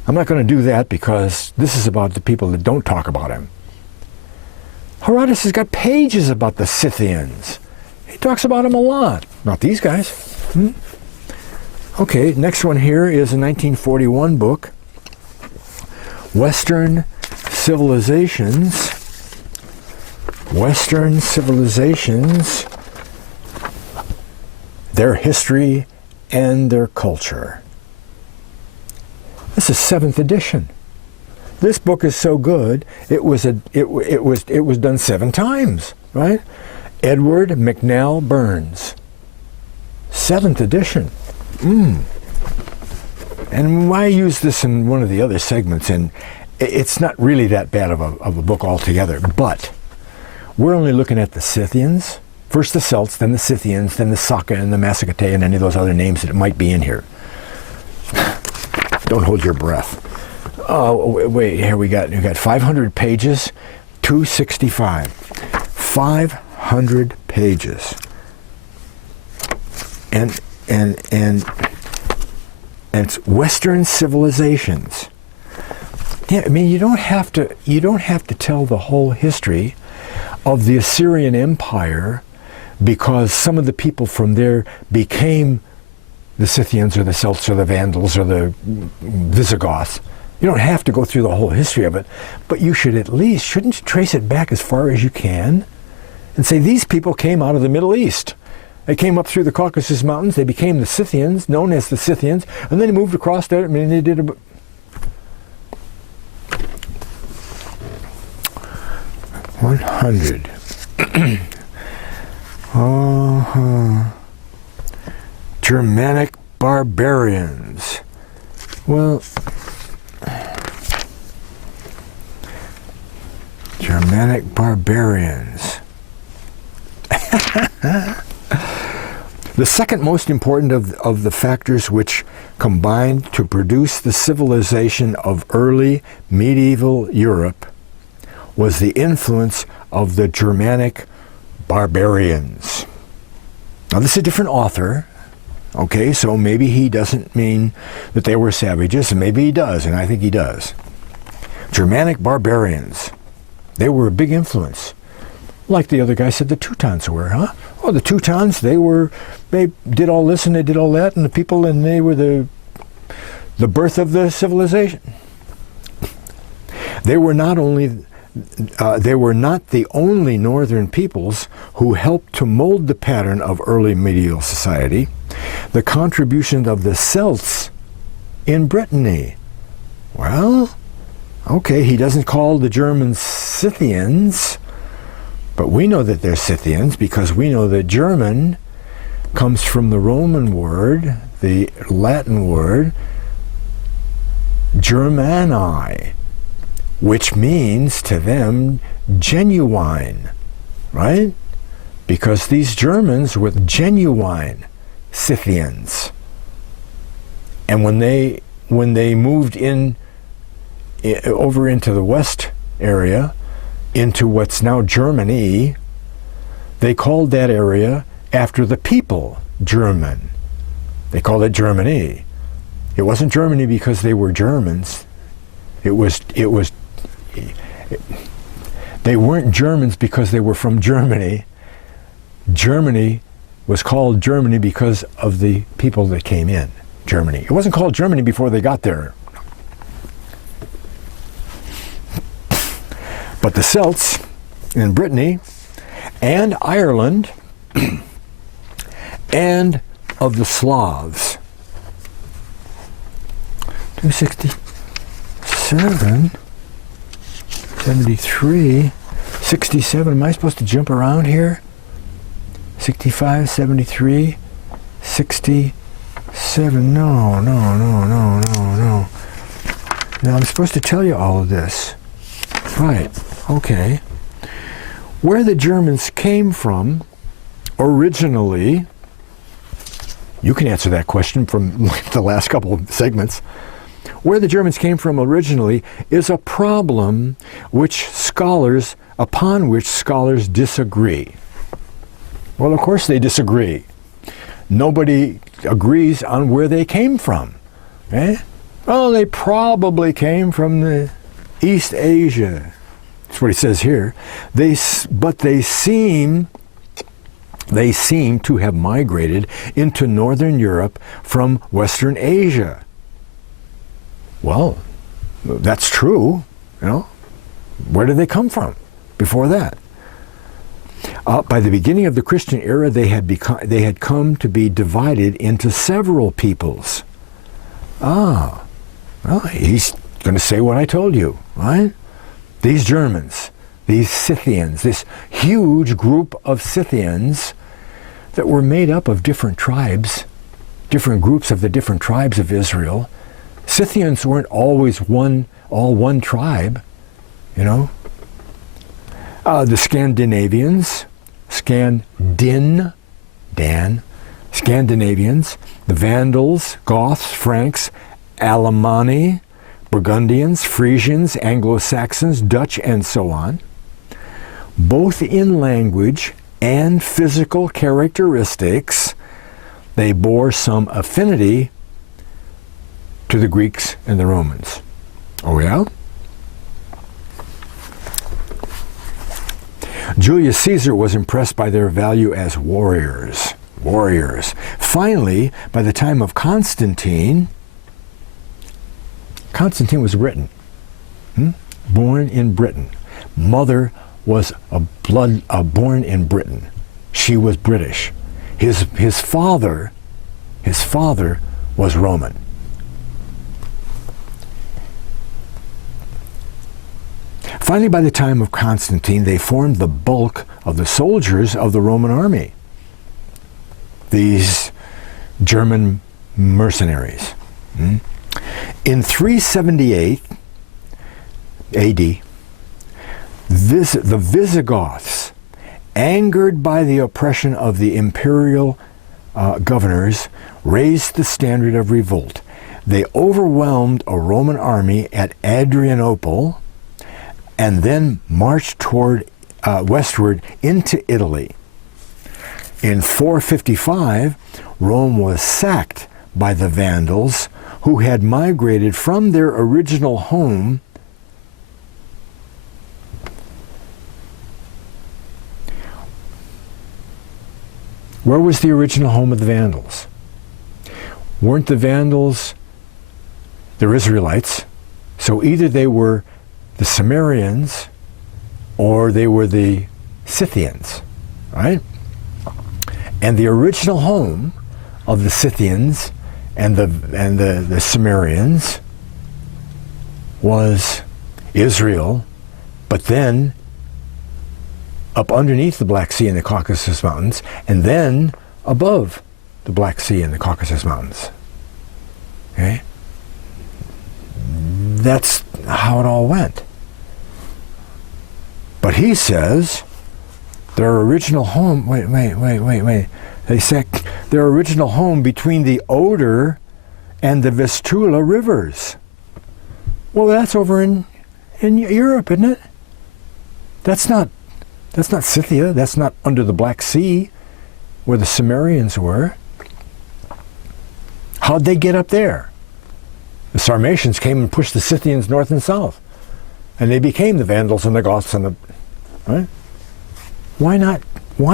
I'm not going to do that because this is about the people that don't talk about him. Herodotus has got pages about the Scythians. He talks about them a lot. Not these guys. Okay, next one here is a 1941 book, Western Civilizations, Their History and Their Culture. This is 7th edition. This book is so good, it was done 7 times, right? Edward McNell Burns, 7th edition. And I use this in one of the other segments, and it's not really that bad of a book altogether, but we're only looking at the Scythians, first the Celts, then the Scythians, then the Saka and the massacred and any of those other names that might be in here. Don't hold your breath. Oh, wait, here we got 500 pages, 265. 500 pages. And it's Western Civilizations. Yeah, I mean, you don't have to tell the whole history of the Assyrian Empire because some of the people from there became the Scythians or the Celts or the Vandals or the Visigoths. You don't have to go through the whole history of it, but you should shouldn't you trace it back as far as you can and say these people came out of the Middle East. They came up through the Caucasus Mountains, they became the Scythians, known as the Scythians, and then they moved across there. I mean, they did 100. Germanic barbarians. Well, Germanic barbarians. The second most important of the factors which combined to produce the civilization of early medieval Europe was the influence of the Germanic barbarians. Now, this is a different author, okay, so maybe he doesn't mean that they were savages, and maybe he does, and I think he does. Germanic barbarians, they were a big influence. Like the other guy said the Teutons were, huh? Oh, the Teutons, they did all this and they did all that, and the people, and they were the birth of the civilization. They were not the only northern peoples who helped to mold the pattern of early medieval society. The contribution of the Celts in Brittany. Well, okay, he doesn't call the Germans Scythians, but we know that they're Scythians because we know that German comes from the Roman word, the Latin word, Germani, which means to them genuine, right? Because these Germans were genuine Scythians. And when they moved in over into the west area, into what's now Germany, they called that area after the people, German. They called it Germany. It wasn't Germany because they were Germans. They weren't Germans because they were from Germany. Germany was called Germany because of the people that came in, Germany. It wasn't called Germany before they got there. But the Celts in Brittany and Ireland and of the Slavs. 267, 73, 67. Am I supposed to jump around here? 65, 73, 67. No. Now I'm supposed to tell you all of this. Right, okay. Where the Germans came from originally, you can answer that question from the last couple of segments. Where the Germans came from originally is a problem upon which scholars disagree. Well, of course they disagree. Nobody agrees on where they came from. Eh? Well, they probably came from the East Asia. That's what he says here. But they seem to have migrated into Northern Europe from Western Asia. Well, that's true. You know, where did they come from before that? By the beginning of the Christian era, they had come to be divided into several peoples. Well, he's going to say what I told you, right? These Germans, these Scythians, this huge group of Scythians that were made up of different tribes, different groups of the different tribes of Israel. Scythians weren't always all one tribe, you know. The Scandinavians, Scandinavians, the Vandals, Goths, Franks, Alemanni, Burgundians, Frisians, Anglo-Saxons, Dutch, and so on, both in language and physical characteristics, they bore some affinity to the Greeks and the Romans. Oh yeah? Julius Caesar was impressed by their value as warriors. Finally, by the time of Constantine was Briton, born in Britain. Mother was born in Britain. She was British. His father was Roman. Finally, by the time of Constantine, they formed the bulk of the soldiers of the Roman army. These German mercenaries. In 378 AD, the Visigoths, angered by the oppression of the imperial governors, raised the standard of revolt. They overwhelmed a Roman army at Adrianople and then marched westward into Italy. In 455, Rome was sacked by the Vandals, who had migrated from their original home Where was the original home of the Vandals? Weren't the Vandals the Israelites? So either they were the Sumerians or they were the Scythians, right? And the original home of the Scythians and the Sumerians was Israel, but then up underneath the Black Sea and the Caucasus Mountains, and then above the Black Sea and the Caucasus Mountains. Okay? That's how it all went. But he says their original home, wait. They say their original home between the Oder and the Vistula rivers. Well, that's over in Europe, isn't it? That's not Scythia. That's not under the Black Sea where the Sumerians were. How'd they get up there? The Sarmatians came and pushed the Scythians north and south. And they became the Vandals and the Goths and the... Right? Why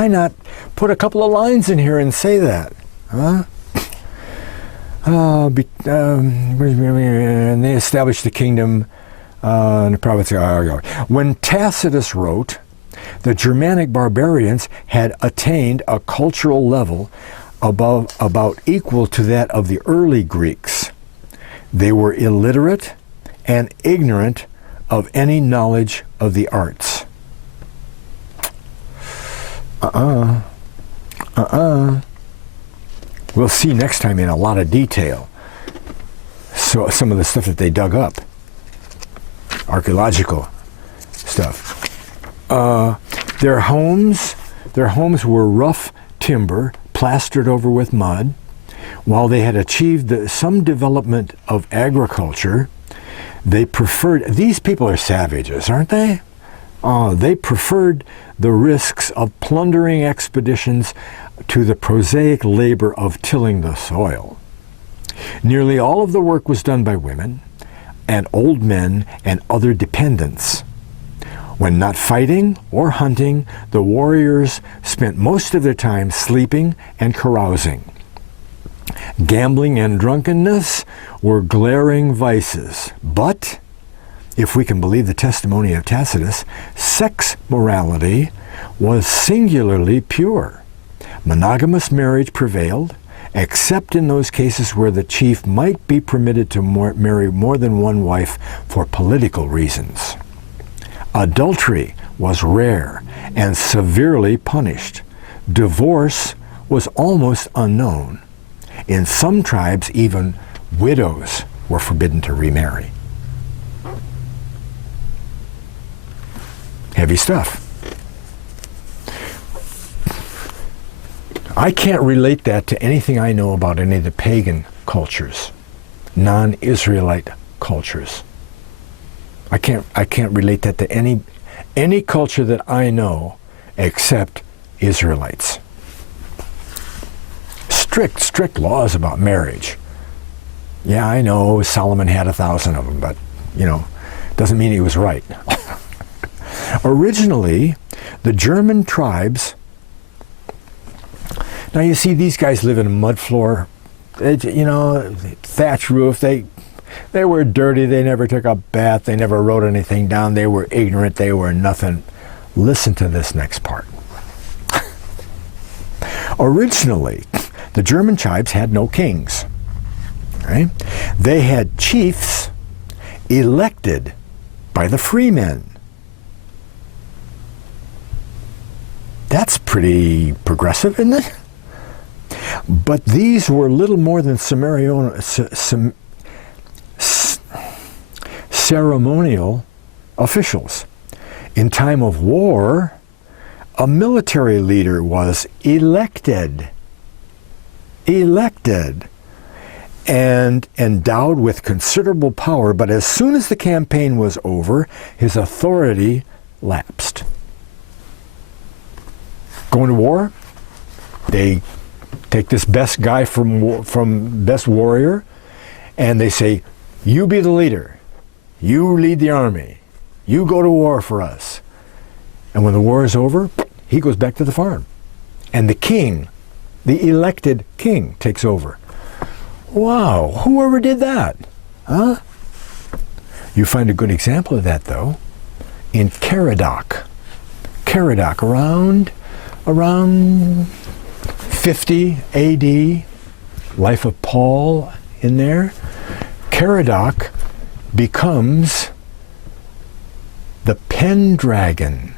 not put a couple of lines in here and say that? Huh? And they established the kingdom in the province of... When Tacitus wrote, the Germanic barbarians had attained a cultural level about equal to that of the early Greeks. They were illiterate and ignorant of any knowledge of the arts. We'll see next time in a lot of detail. So some of the stuff that they dug up, archaeological stuff. Their homes were rough timber, plastered over with mud. While they had achieved some development of agriculture, they preferred, these people are savages, aren't they? They preferred the risks of plundering expeditions to the prosaic labor of tilling the soil. Nearly all of the work was done by women and old men and other dependents. When not fighting or hunting, the warriors spent most of their time sleeping and carousing. Gambling and drunkenness were glaring vices, but, if we can believe the testimony of Tacitus, sex morality was singularly pure. Monogamous marriage prevailed, except in those cases where the chief might be permitted to marry more than one wife for political reasons. Adultery was rare and severely punished. Divorce was almost unknown. In some tribes, even widows were forbidden to remarry. Heavy stuff. I can't relate that to anything I know about any of the pagan cultures, non-Israelite cultures. I can't relate that to any culture that I know except Israelites. Strict laws about marriage. Yeah, I know Solomon had 1,000 of them, but, doesn't mean he was right. Originally, the German tribes, now you see these guys live in a mud floor, thatch roof, they were dirty, they never took a bath, they never wrote anything down, they were ignorant, they were nothing. Listen to this next part. Originally, the German tribes had no kings. Right? They had chiefs elected by the freemen. That's pretty progressive, isn't it? But these were little more than ceremonial officials. In time of war, a military leader was elected and endowed with considerable power, but as soon as the campaign was over, his authority lapsed. Going to war, they take this best guy from best warrior, and they say, you be the leader, you lead the army, you go to war for us. And when the war is over, he goes back to the farm. And the king, the elected king, takes over. Wow, whoever did that? Huh? You find a good example of that, though, in Caradoc. Caradoc, around 50 A.D., life of Paul in there. Caradoc becomes the Pendragon,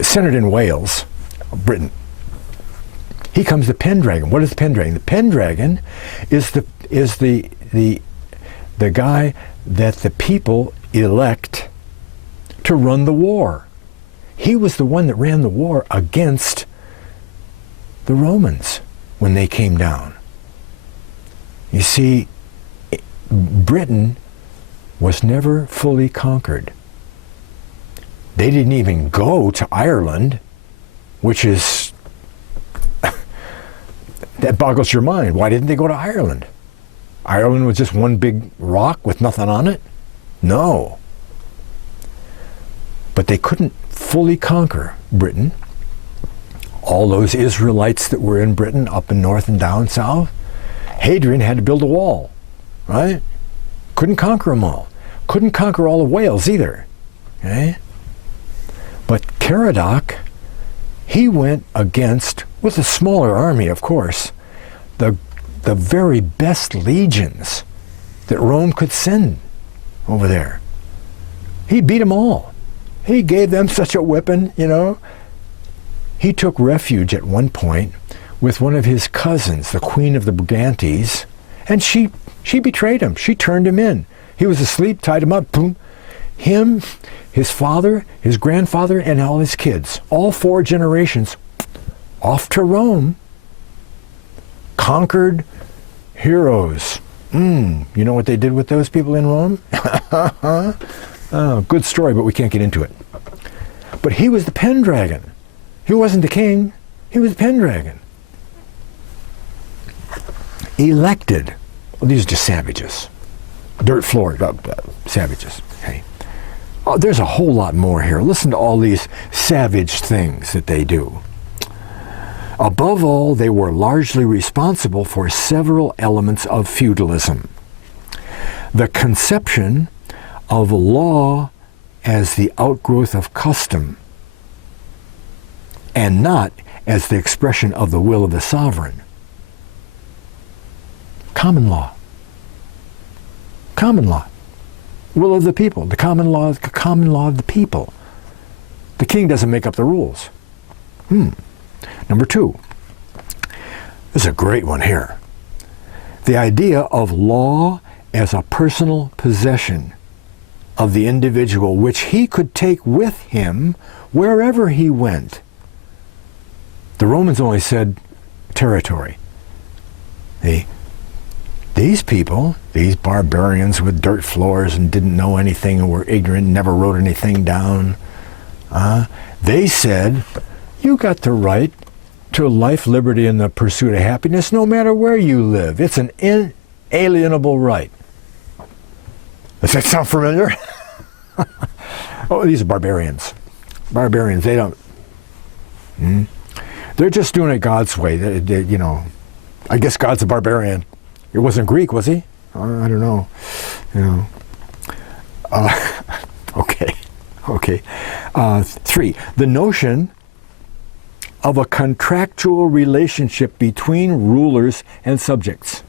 centered in Wales, Britain. He comes the Pendragon. What is the Pendragon? The Pendragon is the guy that the people elect to run the war. He was the one that ran the war against the Romans when they came down. You see, Britain was never fully conquered. They didn't even go to Ireland, which is, that boggles your mind. Why didn't they go to Ireland? Ireland was just one big rock with nothing on it? No. But they couldn't fully conquer Britain. All those Israelites that were in Britain, up in north and down south, Hadrian had to build a wall, right? Couldn't conquer them all. Couldn't conquer all of Wales either. Okay? But Caradoc, he went against, with a smaller army, of course, the very best legions that Rome could send over there. He beat them all. He gave them such a whipping, you know. He took refuge at one point with one of his cousins, the Queen of the Brigantes, and she betrayed him. She turned him in. He was asleep, tied him up, boom. Him, his father, his grandfather, and all his kids, all 4 generations, off to Rome. Conquered heroes. You know what they did with those people in Rome? Oh, good story, but we can't get into it. But he was the Pendragon. He wasn't the king. He was the Pendragon. Elected. Well, these are just savages. Dirt floor savages. Okay. Oh, there's a whole lot more here. Listen to all these savage things that they do. Above all, they were largely responsible for several elements of feudalism. The conception of law as the outgrowth of custom, and not as the expression of the will of the sovereign. Common law. Common law. Will of the people. The common law is the common law of the people. The king doesn't make up the rules. Number 2. This is a great one here. The idea of law as a personal possession of the individual, which he could take with him wherever he went. The Romans only said territory. These people, these barbarians with dirt floors and didn't know anything and were ignorant, never wrote anything down, they said, you got the right to life, liberty, and the pursuit of happiness no matter where you live. It's an inalienable right. Does that sound familiar? Oh, these are barbarians. Barbarians, they don't... They're just doing it God's way. You know, I guess God's a barbarian. It wasn't Greek, was he? I don't know. You know. Okay. 3, the notion of a contractual relationship between rulers and subjects.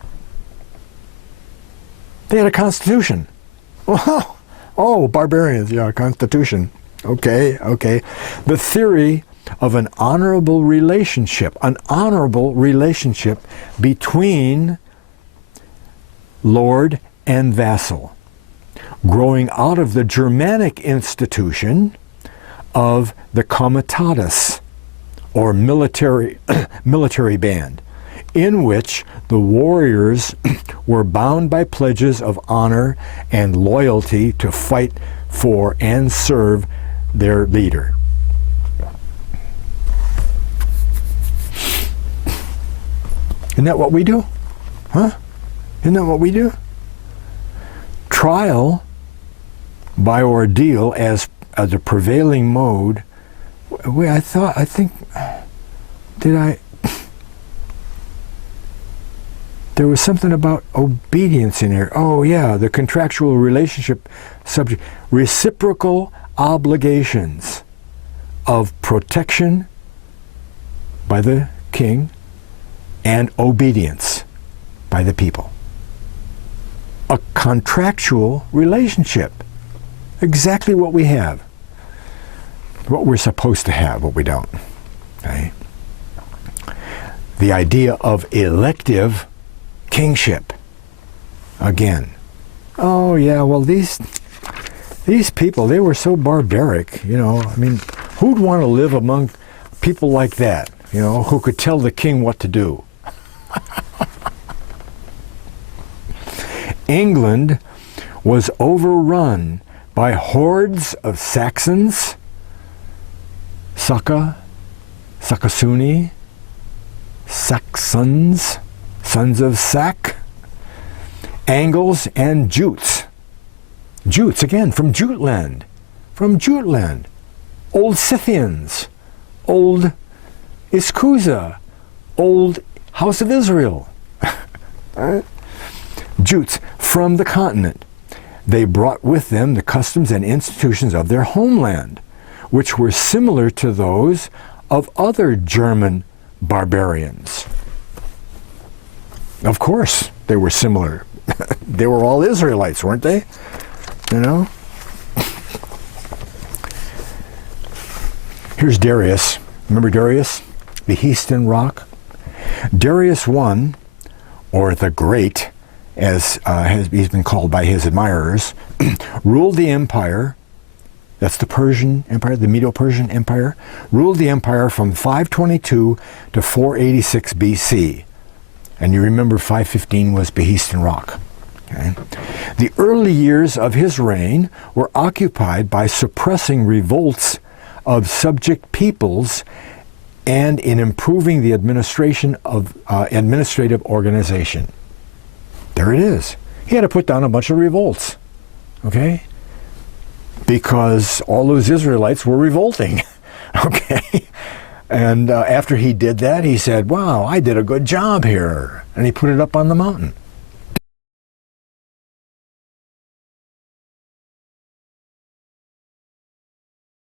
They had a constitution. Oh, barbarians, yeah, constitution. Okay. The theory of an honorable relationship between lord and vassal, growing out of the Germanic institution of the comitatus, or military band, in which the warriors were bound by pledges of honor and loyalty to fight for and serve their leader. Isn't that what we do? Huh? Isn't that what we do? Trial by ordeal as a prevailing mode. There was something about obedience in here. Oh yeah, the contractual relationship subject. Reciprocal obligations of protection by the king and obedience by the people. A contractual relationship. Exactly what we have. What we're supposed to have, what we don't. Okay? The idea of elective kingship. Again. Oh yeah, well these people, they were so barbaric, you know. I mean, who'd want to live among people like that, you know, who could tell the king what to do? England was overrun by hordes of Saxons, Saxons, sons of Sac, Angles, and Jutes. Jutes, again, from Juteland. Old Scythians, Old Iskuza, Old House of Israel. Jutes from the continent. They brought with them the customs and institutions of their homeland, which were similar to those of other German barbarians. Of course, they were similar. They were all Israelites, weren't they? You know? Here's Darius. Remember Darius? The Behistan Rock? Darius I, or the Great, as he's been called by his admirers, ruled the empire. That's the Persian Empire, the Medo-Persian Empire. Ruled the empire from 522 to 486 BC. And you remember 515 was Behistan Rock. Okay? The early years of his reign were occupied by suppressing revolts of subject peoples and in improving the administration of administrative organization. There it is. He had to put down a bunch of revolts, okay? Because all those Israelites were revolting, okay? And after he did that, he said, wow, I did a good job here. And he put it up on the mountain.